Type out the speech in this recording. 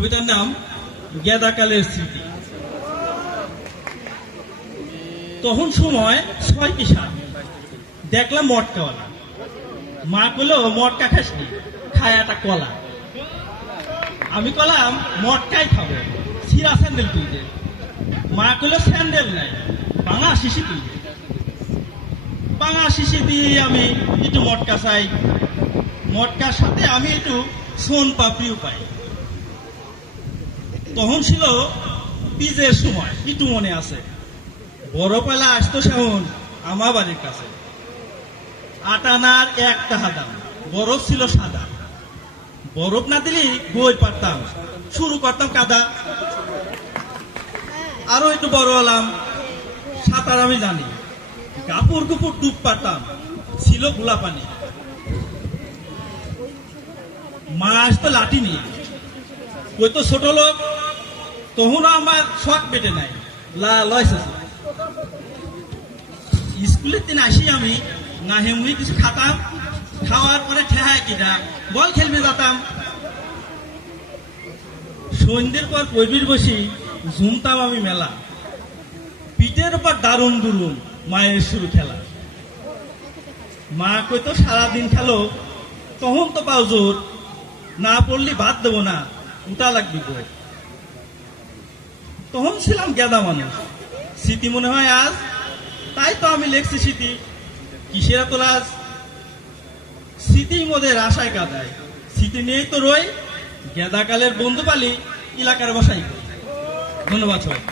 কবিতার নাম গেদাকালের স্মৃতি। তখন সময় ছয় কি সাত দেখলাম মটকাওয়ালা। মা কলো মটকা খাস খায় একটা কলা। আমি কলাম মটকাই খাব সিরা স্যান্ডেল দে মা কলো স্যান্ডেল নাই বাঙা শিশি দে। বাঙা শিশি দিয়ে আমি একটু মটকা চাই। মটকার সাথে আমি একটু সোন পাপড়িও পাই। তখন ছিল বীজের সময়, একটু মনে আছে। বড় পেলা আসতো সেমন আমার বাড়ির কাছে। আটানার এক টাকা দাম বরফ ছিল সাদা। বরফ না দিলে বই পারতাম, শুরু করতাম কাদা। আরও একটু বড় হলাম, সাঁতার আমি জানি। কাপড় কুপুর ডুব পারতাম, ছিল গোলা পানি। মা আসতো লাঠি নিয়ে। ওই তো ছোট লোক তখনও আমার শখ পেটে নাই। লয়সে। স্কুলের দিন আসি আমি না হেমনি কিছু খাতাম, খাওয়ার পরে ঠেহায় কিনা বল খেলবে যেতাম। সন্ধ্যের পর পৈবির বসি, ঝুমতাম আমি মেলা। পিঠের পর দারুণ দুরুম, মায়ের শুরু খেলা। মা কই তো সারাদিন খেলো তখন তো পাও জোর, না পড়লি ভাত দেবো না উঠা লাগবি বই। তখন ছিলাম গেদা মানুষ। স্মৃতি মনে হয় আজ? তাই তো আমি লেখছি স্মৃতি। কিসের তো লাজ? স্মৃতির মধ্যে রাশায় কাদায়। স্মৃতি নিয়েই তো রই গেদাকালের বন্ধু পালি এলাকার বসাই। ধন্যবাদ সবাই